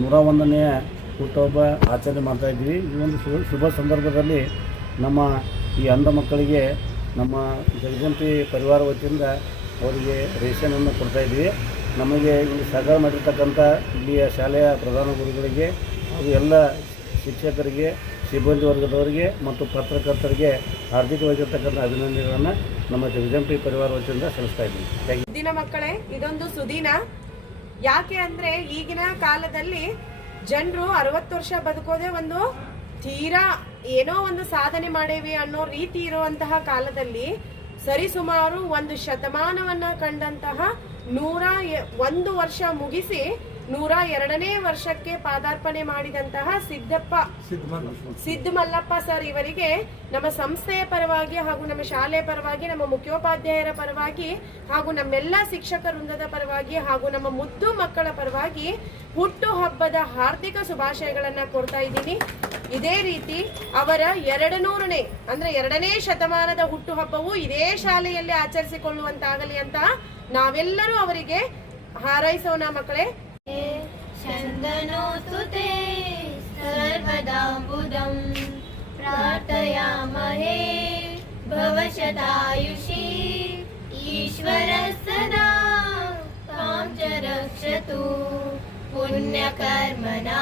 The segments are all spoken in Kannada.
ನೂರ ಒಂದನೆಯ ಹುಟ್ಟುಹಬ್ಬ ಆಚರಣೆ ಮಾಡ್ತಾ ಇದ್ವಿ ಈ ಒಂದು ಶುಭ ಸಂದರ್ಭದಲ್ಲಿ ನಮ್ಮ ಈ ಅಂಧ ಮಕ್ಕಳಿಗೆ ನಮ್ಮ ಜಗಜಂತಿ ಪರಿವಾರ ವತಿಯಿಂದ ಅವರಿಗೆ ರೇಷನನ್ನು ಕೊಡ್ತಾ ಇದ್ವಿ ನಮಗೆ ಇಲ್ಲಿ ಸಹಕಾರ ಮಾಡಿರ್ತಕ್ಕಂಥ ಇಲ್ಲಿಯ ಶಾಲೆಯ ಪ್ರಧಾನ ಗುರುಗಳಿಗೆ ಹಾಗೂ ಎಲ್ಲ ಶಿಕ್ಷಕರಿಗೆ, ಸಿಬ್ಬಂದಿ ವರ್ಗದವರಿಗೆ ಮತ್ತು ಪತ್ರಕರ್ತರಿಗೆ ಹಾರ್ದಿಕವಾಗಿರ್ತಕ್ಕಂಥ ಅಭಿನಂದನೆಗಳನ್ನು ನಮ್ಮ ಜಗಜಂಪಿ ಪರಿವಾರ ವತಿಯಿಂದ ಸಲ್ಲಿಸ್ತಾ ಇದ್ದೀವಿ. ಮಕ್ಕಳೇ, ಇದೊಂದು ಸುದಿನ. ಯಾಕೆ ಅಂದ್ರೆ ಈಗಿನ ಕಾಲದಲ್ಲಿ ಜನರು ಅರವತ್ತು ವರ್ಷ ಬದುಕೋದೇ ಒಂದು ತೀರಾ ಏನೋ ಒಂದು ಸಾಧನೆ ಮಾಡೇವಿ ಅನ್ನೋ ರೀತಿ ಇರುವಂತಹ ಕಾಲದಲ್ಲಿ ಸರಿಸುಮಾರು ಒಂದು ಶತಮಾನವನ್ನ ಕಂಡಂತಹ ನೂರ ಒಂದು ವರ್ಷ ಮುಗಿಸಿ ನೂರ ಎರಡನೇ ವರ್ಷಕ್ಕೆ ಪಾದಾರ್ಪಣೆ ಮಾಡಿದಂತಹ ಸಿದ್ದಪ್ಪ. ಸಿದ್ದು ಮಲ್ಲಪ್ಪ ಸರ್ ಇವರಿಗೆ ನಮ್ಮ ಸಂಸ್ಥೆಯ ಪರವಾಗಿ ಹಾಗೂ ನಮ್ಮ ಶಾಲೆಯ ಪರವಾಗಿ ನಮ್ಮ ಮುಖ್ಯೋಪಾಧ್ಯಾಯರ ಪರವಾಗಿ ಹಾಗೂ ನಮ್ಮೆಲ್ಲ ಶಿಕ್ಷಕ ವೃಂದದ ಪರವಾಗಿ ಹಾಗೂ ನಮ್ಮ ಮುದ್ದು ಮಕ್ಕಳ ಪರವಾಗಿ ಹುಟ್ಟು ಹಬ್ಬದ ಹಾರ್ದಿಕ ಶುಭಾಶಯಗಳನ್ನ ಕೊಡ್ತಾ ಇದ್ದೀನಿ. ಇದೇ ರೀತಿ ಅವರ ಎರಡು ನೂರನೇ ಅಂದ್ರೆ ಎರಡನೇ ಶತಮಾನದ ಹುಟ್ಟು ಹಬ್ಬವು ಇದೇ ಶಾಲೆಯಲ್ಲಿ ಆಚರಿಸಿಕೊಳ್ಳುವಂತಾಗಲಿ ಅಂತ ನಾವೆಲ್ಲರೂ ಅವರಿಗೆ ಹಾರೈಸೋಣ ಮಕ್ಕಳೇ चन्दनोऽस्तु ते सर्वदाम्बुदम् प्रार्थयामहे भवशतायुषी ईश्वरः सदा त्वां च रक्षतु पुण्यकर्मणा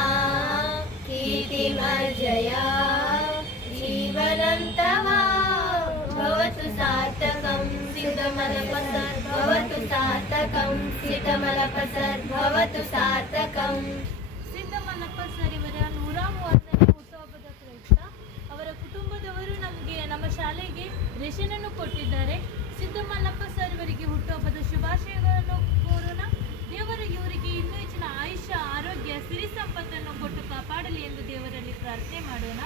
कीर्तिमर्जया जीवनं तव भवतु सार्थकं सिद्धमलपसर् भवतु सार्थकं सिद्धमलपसर् भवतु सार्थकम् ಸಿದ್ದಮಲ್ಲಪ್ಪ ಸರ್ ಇವರ ನೂರ ಮೂವತ್ತನೇ ಹುಟ್ಟುಹಬ್ಬದ ಪ್ರಯುಕ್ತ ಅವರ ಕುಟುಂಬದವರು ನಮಗೆ ನಮ್ಮ ಶಾಲೆಗೆ ರೇಷನನ್ನು ಕೊಟ್ಟಿದ್ದಾರೆ ಸಿದ್ದಮಲ್ಲಪ್ಪ ಸರ್ ಇವರಿಗೆ ಹುಟ್ಟುಹಬ್ಬದ ಶುಭಾಶಯಗಳನ್ನು ಕೋರೋಣ ದೇವರು ಇವರಿಗೆ ಇನ್ನೂ ಹೆಚ್ಚಿನ ಆಯುಷ್ಯ ಆರೋಗ್ಯ ಸಿರಿ ಸಂಪತ್ತನ್ನು ಕೊಟ್ಟು ಕಾಪಾಡಲಿ ಎಂದು ದೇವರಲ್ಲಿ ಪ್ರಾರ್ಥನೆ ಮಾಡೋಣ